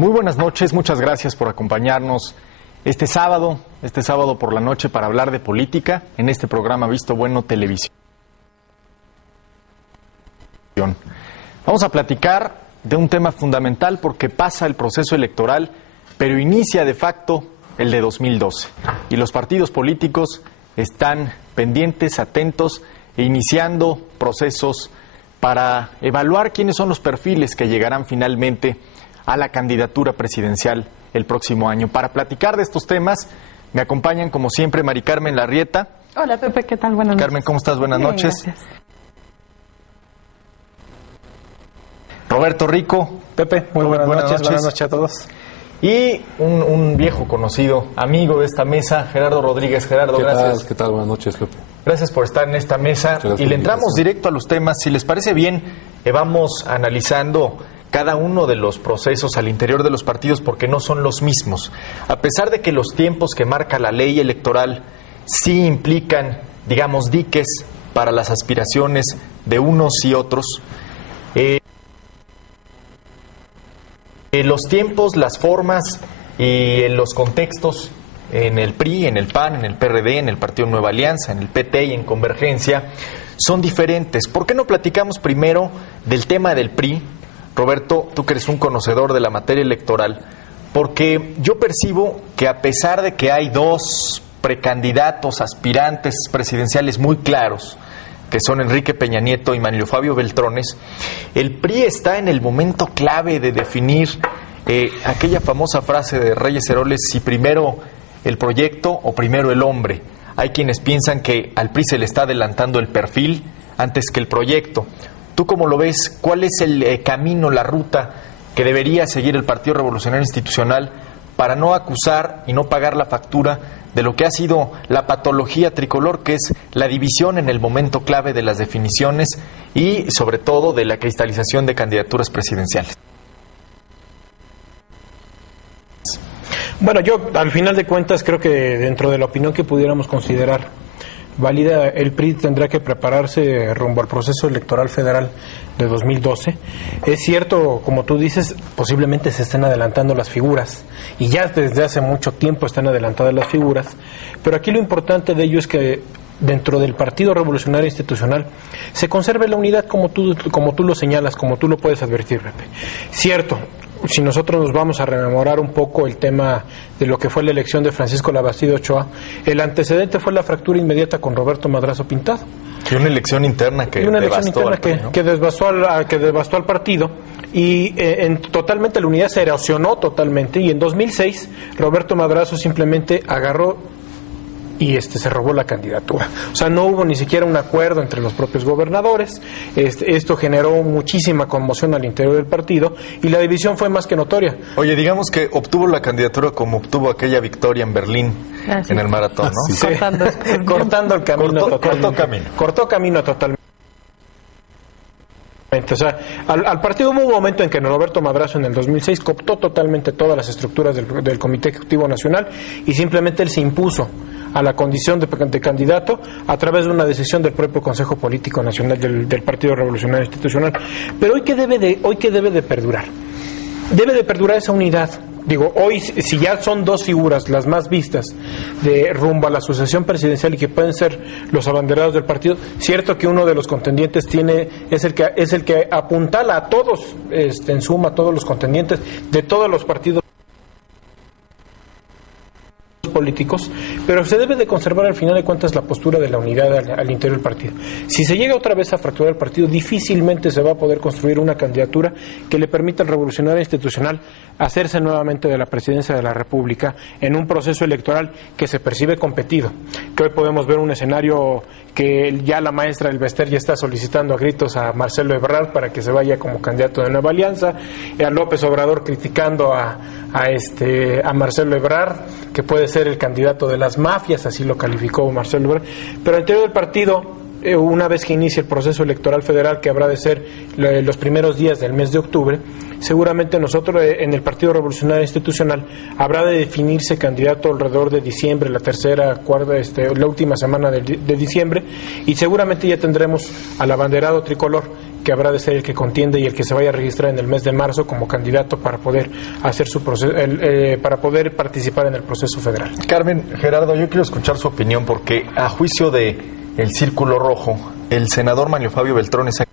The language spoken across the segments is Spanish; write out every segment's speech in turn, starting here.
Muy buenas noches, muchas gracias por acompañarnos este sábado por la noche para hablar de política en este programa Visto Bueno Televisión. Vamos a platicar de un tema fundamental porque pasa el proceso electoral, pero inicia de facto el de 2012 y los partidos políticos están pendientes, atentos e iniciando procesos para evaluar quiénes son los perfiles que llegarán finalmente a la candidatura presidencial el próximo año. Para platicar de estos temas me acompañan como siempre Mari Carmen Larrieta. Hola Pepe, ¿qué tal? Buenas noches. Carmen, ¿cómo estás? Buenas Bien, noches. Gracias. Roberto Rico. Pepe, muy buenas noches. Buenas noches a todos. Y un viejo conocido, amigo de esta mesa, Gerardo Rodríguez. Gerardo, gracias. ¿Qué tal? Buenas noches, Pepe. Gracias por estar en esta mesa y le entramos directo a los temas. Si les parece bien, vamos analizando cada uno de los procesos al interior de los partidos porque no son los mismos. A pesar de que los tiempos que marca la ley electoral sí implican, digamos, diques para las aspiraciones de unos y otros, los tiempos, las formas y los contextos en el PRI, en el PAN, en el PRD, en el Partido Nueva Alianza, en el PT y en Convergencia son diferentes. ¿Por qué no platicamos primero del tema del PRI? Roberto, tú que eres un conocedor de la materia electoral, porque yo percibo que a pesar de que hay dos precandidatos, aspirantes presidenciales muy claros, que son Enrique Peña Nieto y Manlio Fabio Beltrones, el PRI está en el momento clave de definir aquella famosa frase de Reyes Heroles, si primero el proyecto o primero el hombre. Hay quienes piensan que al PRI se le está adelantando el perfil antes que el proyecto. ¿Tú cómo lo ves? ¿Cuál es el camino, la ruta que debería seguir el Partido Revolucionario Institucional para no acusar y no pagar la factura de lo que ha sido la patología tricolor, que es la división en el momento clave de las definiciones y sobre todo de la cristalización de candidaturas presidenciales? Bueno, yo al final de cuentas creo que dentro de la opinión que pudiéramos considerar válida, el PRI tendrá que prepararse rumbo al proceso electoral federal de 2012. Es cierto, como tú dices, posiblemente se estén adelantando las figuras, y ya desde hace mucho tiempo están adelantadas las figuras, pero aquí lo importante de ello es que dentro del Partido Revolucionario Institucional se conserve la unidad como tú lo señalas, como tú lo puedes advertir, Pepe. Cierto, si nosotros nos vamos a rememorar un poco el tema de lo que fue la elección de Francisco Labastida Ochoa, el antecedente fue la fractura inmediata con Roberto Madrazo Pintado. Y una elección interna que devastó al partido, y totalmente la unidad se erosionó totalmente, y en 2006 Roberto Madrazo simplemente agarró y se robó la candidatura. O sea, no hubo ni siquiera un acuerdo entre los propios gobernadores. Esto generó muchísima conmoción al interior del partido y la división fue más que notoria. Oye, digamos que obtuvo la candidatura como obtuvo aquella victoria en Berlín en el maratón, ¿no? Sí. Cortando el camino totalmente. Cortó camino totalmente. O sea, al partido hubo un momento en que Roberto Madrazo en el 2006 cooptó totalmente todas las estructuras del Comité Ejecutivo Nacional y simplemente él se impuso a la condición de candidato a través de una decisión del propio Consejo Político Nacional del Partido Revolucionario Institucional. Pero hoy qué debe de perdurar. Debe de perdurar esa unidad. Digo, hoy si ya son dos figuras las más vistas de rumbo a la sucesión presidencial y que pueden ser los abanderados del partido, cierto que uno de los contendientes es el que apuntala a todos, en suma a todos los contendientes de todos los partidos políticos, pero se debe de conservar al final de cuentas la postura de la unidad al interior del partido. Si se llega otra vez a fracturar el partido, difícilmente se va a poder construir una candidatura que le permita al Revolucionario Institucional hacerse nuevamente de la presidencia de la República en un proceso electoral que se percibe competido. Que hoy podemos ver un escenario que ya la maestra del Bester ya está solicitando a gritos a Marcelo Ebrard para que se vaya como candidato de Nueva Alianza, a López Obrador criticando a Marcelo Ebrard, que puede ser el candidato de las mafias, así lo calificó Marcelo Ebrard, pero al interior del partido, una vez que inicie el proceso electoral federal, que habrá de ser los primeros días del mes de octubre, Seguramente nosotros en el Partido Revolucionario Institucional habrá de definirse candidato alrededor de diciembre, la tercera, cuarta, la última semana de diciembre, y seguramente ya tendremos al abanderado tricolor, que habrá de ser el que contiende y el que se vaya a registrar en el mes de marzo como candidato para poder hacer su proceso, para poder participar en el proceso federal. Carmen, Gerardo, yo quiero escuchar su opinión porque a juicio de el Círculo Rojo, el senador Manlio Fabio Beltrones ha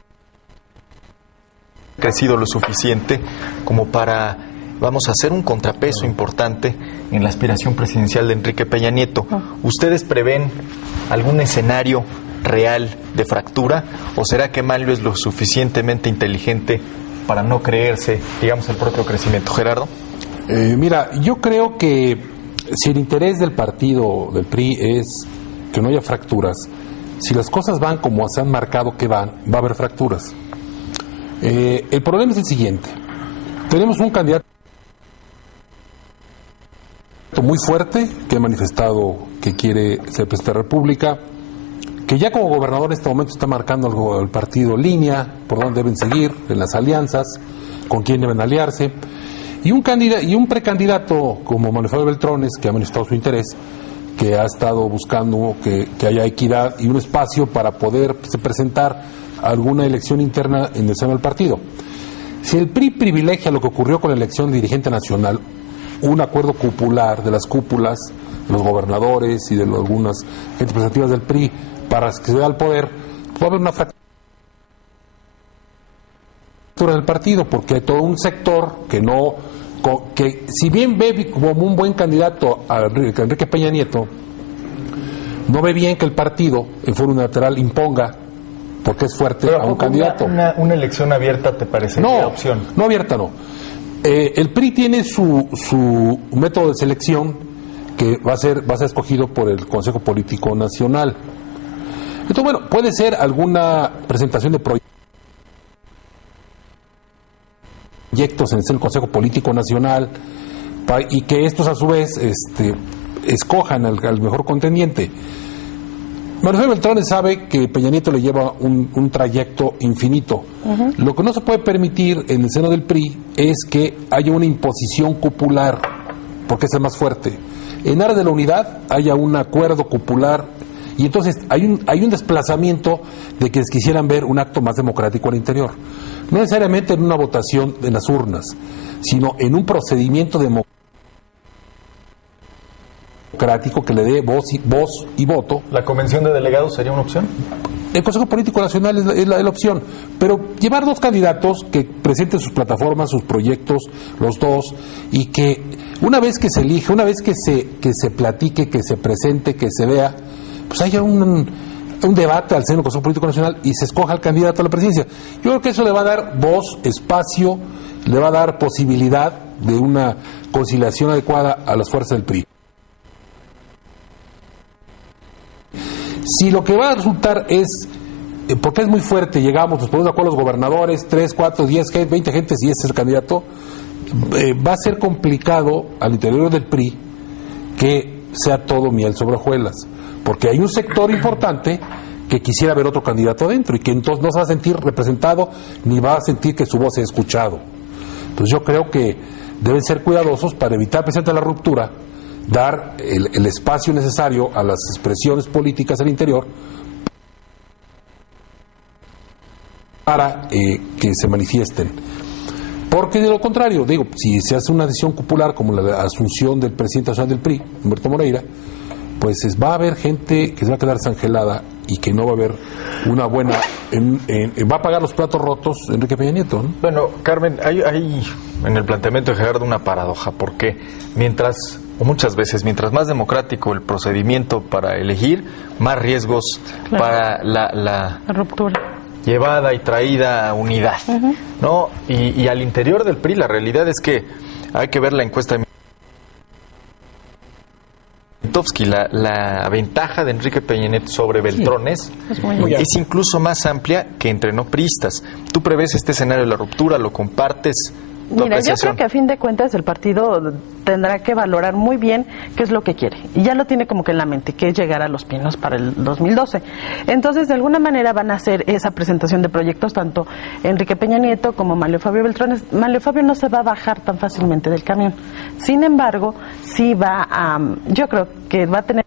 crecido lo suficiente como para, vamos a hacer un contrapeso importante en la aspiración presidencial de Enrique Peña Nieto. ¿Ustedes prevén algún escenario real de fractura o será que Manlio es lo suficientemente inteligente para no creerse, digamos, el propio crecimiento? Gerardo. Mira, yo creo que si el interés del partido, del PRI, es que no haya fracturas, si las cosas van como se han marcado que van, va a haber fracturas. El problema es el siguiente: tenemos un candidato muy fuerte que ha manifestado que quiere ser presidente de la República, que ya como gobernador en este momento está marcando al partido línea, por dónde deben seguir, en las alianzas, con quién deben aliarse, y un precandidato como Manlio Fabio Beltrones, que ha manifestado su interés, que ha estado buscando que haya equidad y un espacio para poder presentar alguna elección interna en el seno del partido. Si el PRI privilegia lo que ocurrió con la elección de dirigente nacional, un acuerdo cupular de las cúpulas, de los gobernadores y de algunas gentes representativas del PRI para que se vea al poder, va a haber una fractura del partido, porque hay todo un sector que si bien ve como un buen candidato a Enrique Peña Nieto, no ve bien que el partido en foro unilateral imponga, porque es fuerte, a un candidato. Una elección abierta te parecería opción? No abierta, no. El PRI tiene su método de selección que va a ser escogido por el Consejo Político Nacional. Entonces, bueno, puede ser alguna presentación de proyectos en el Consejo Político Nacional y que estos a su vez escojan al mejor contendiente. Manlio Fabio Beltrones sabe que Peña Nieto le lleva un trayecto infinito. Lo que no se puede permitir en el seno del PRI es que haya una imposición cupular, porque es el más fuerte. En aras de la unidad haya un acuerdo cupular y entonces hay un desplazamiento de quienes quisieran ver un acto más democrático al interior. No necesariamente en una votación en las urnas, sino en un procedimiento democrático que le dé voz y voto. ¿La convención de delegados sería una opción? El Consejo Político Nacional es la opción, pero llevar dos candidatos que presenten sus plataformas, sus proyectos, los dos, y que una vez que se elige, una vez que se platique, que se presente, que se vea, pues haya un debate al seno del Consejo Político Nacional y se escoja al candidato a la presidencia. Yo creo que eso le va a dar voz, espacio, le va a dar posibilidad de una conciliación adecuada a las fuerzas del PRI. Si lo que va a resultar es, porque es muy fuerte, llegamos, nos ponemos de acuerdo los gobernadores, 3, 4, 10, 20 gentes y ese es el candidato, va a ser complicado al interior del PRI que sea todo miel sobre hojuelas, porque hay un sector importante que quisiera ver otro candidato adentro y que entonces no se va a sentir representado ni va a sentir que su voz sea escuchado. Entonces yo creo que deben ser cuidadosos para evitar precisamente la ruptura, dar el espacio necesario a las expresiones políticas al interior para que se manifiesten. Porque de lo contrario, digo, si se hace una decisión cupular como la asunción del presidente nacional del PRI, Humberto Moreira, pues va a haber gente que se va a quedar zangelada y que no va a haber una buena... va a pagar los platos rotos Enrique Peña Nieto, ¿no? Bueno, Carmen, hay en el planteamiento de Gerardo una paradoja, porque muchas veces, mientras más democrático el procedimiento para elegir, más riesgos para la ruptura, llevada y traída unidad, ¿no? Y al interior del PRI la realidad es que hay que ver la encuesta de Mitofsky, la ventaja de Enrique Peña Nieto sobre Beltrones es incluso más amplia que entre no priistas. ¿Tú prevés este escenario de la ruptura? ¿Lo compartes? Mira, yo creo que a fin de cuentas el partido tendrá que valorar muy bien qué es lo que quiere. Y ya lo tiene como que en la mente, que es llegar a Los Pinos para el 2012. Entonces, de alguna manera van a hacer esa presentación de proyectos, tanto Enrique Peña Nieto como Manlio Fabio Beltrones. Manlio Fabio no se va a bajar tan fácilmente del camión. Sin embargo, sí va a... Yo creo que va a tener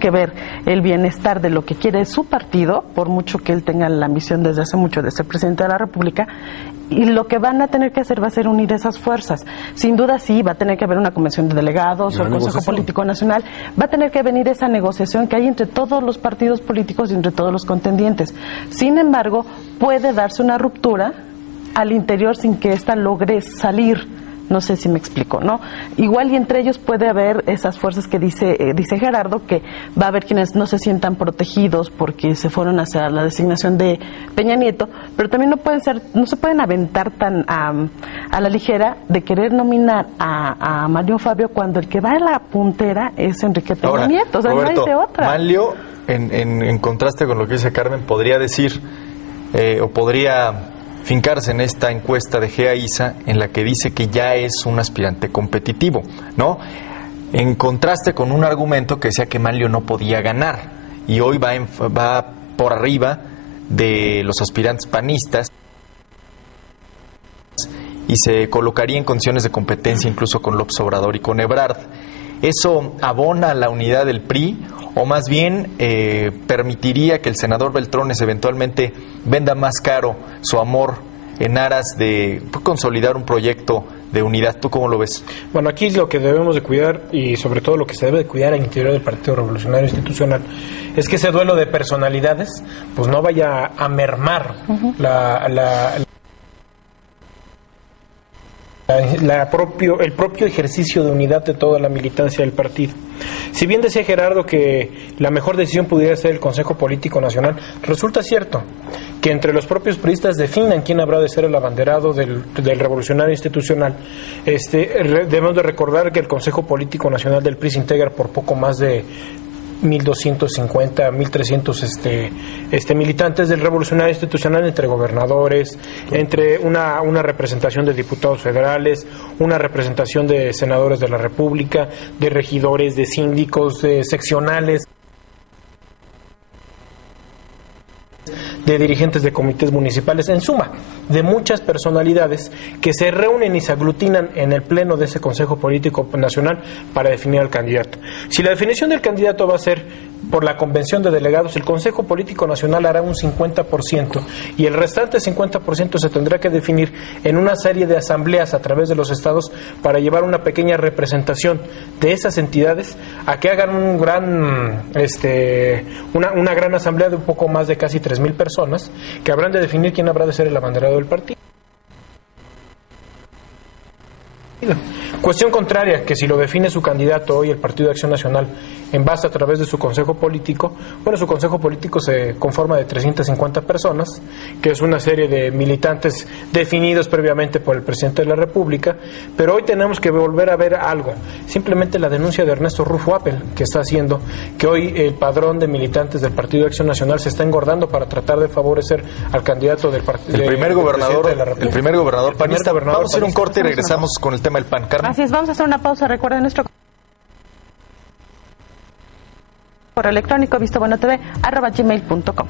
que ver el bienestar de lo que quiere su partido, por mucho que él tenga la ambición desde hace mucho de ser presidente de la República, y lo que van a tener que hacer va a ser unir esas fuerzas. Sin duda sí, va a tener que haber una convención de delegados o el Consejo Político Nacional, va a tener que venir esa negociación que hay entre todos los partidos políticos y entre todos los contendientes. Sin embargo, puede darse una ruptura al interior sin que ésta logre salir. No sé si me explico, ¿no? Igual y entre ellos puede haber esas fuerzas que dice Gerardo, que va a haber quienes no se sientan protegidos porque se fueron hacia la designación de Peña Nieto, pero también no se pueden aventar tan a la ligera de querer nominar a Manlio Fabio cuando el que va a la puntera es Enrique Peña Nieto, o sea, Roberto, no hay de otra. Manlio, en contraste con lo que dice Carmen, podría decir o podría fincarse en esta encuesta de GEA-ISA en la que dice que ya es un aspirante competitivo, ¿no? En contraste con un argumento que decía que Manlio no podía ganar y hoy va por arriba de los aspirantes panistas y se colocaría en condiciones de competencia incluso con López Obrador y con Ebrard. ¿Eso abona la unidad del PRI o más bien permitiría que el senador Beltrones eventualmente venda más caro su amor en aras de consolidar un proyecto de unidad? ¿Tú cómo lo ves? Bueno, aquí lo que debemos de cuidar, y sobre todo lo que se debe de cuidar al interior del Partido Revolucionario Institucional, es que ese duelo de personalidades pues no vaya a mermar el propio ejercicio de unidad de toda la militancia del partido. Si bien decía Gerardo que la mejor decisión pudiera ser el Consejo Político Nacional, resulta cierto que entre los propios priistas definan quién habrá de ser el abanderado del Revolucionario Institucional. Debemos de recordar que el Consejo Político Nacional del PRI se integra por poco más de 1.250, 1.300 militantes del Revolucionario Institucional, entre gobernadores, entre una representación de diputados federales, una representación de senadores de la República, de regidores, de síndicos, de seccionales, de dirigentes de comités municipales, en suma, de muchas personalidades que se reúnen y se aglutinan en el pleno de ese Consejo Político Nacional para definir al candidato. Si la definición del candidato va a ser por la convención de delegados, el Consejo Político Nacional hará un 50% y el restante 50% se tendrá que definir en una serie de asambleas a través de los estados para llevar una pequeña representación de esas entidades a que hagan una gran asamblea de un poco más de casi 3,000 personas que habrán de definir quién habrá de ser el abanderado del partido. Cuestión contraria, que si lo define su candidato hoy el Partido de Acción Nacional en base a través de su consejo político, bueno, su consejo político se conforma de 350 personas, que es una serie de militantes definidos previamente por el presidente de la República, pero hoy tenemos que volver a ver algo, simplemente la denuncia de Ernesto Rufo Appel, que está haciendo que hoy el padrón de militantes del Partido de Acción Nacional se está engordando para tratar de favorecer al candidato del partido. El primer gobernador panista. Vamos a hacer un corte y regresamos con el tema del PAN. Carmen. Así es, vamos a hacer una pausa. Recuerden nuestro correo electrónico vistobuenotv@gmail.com.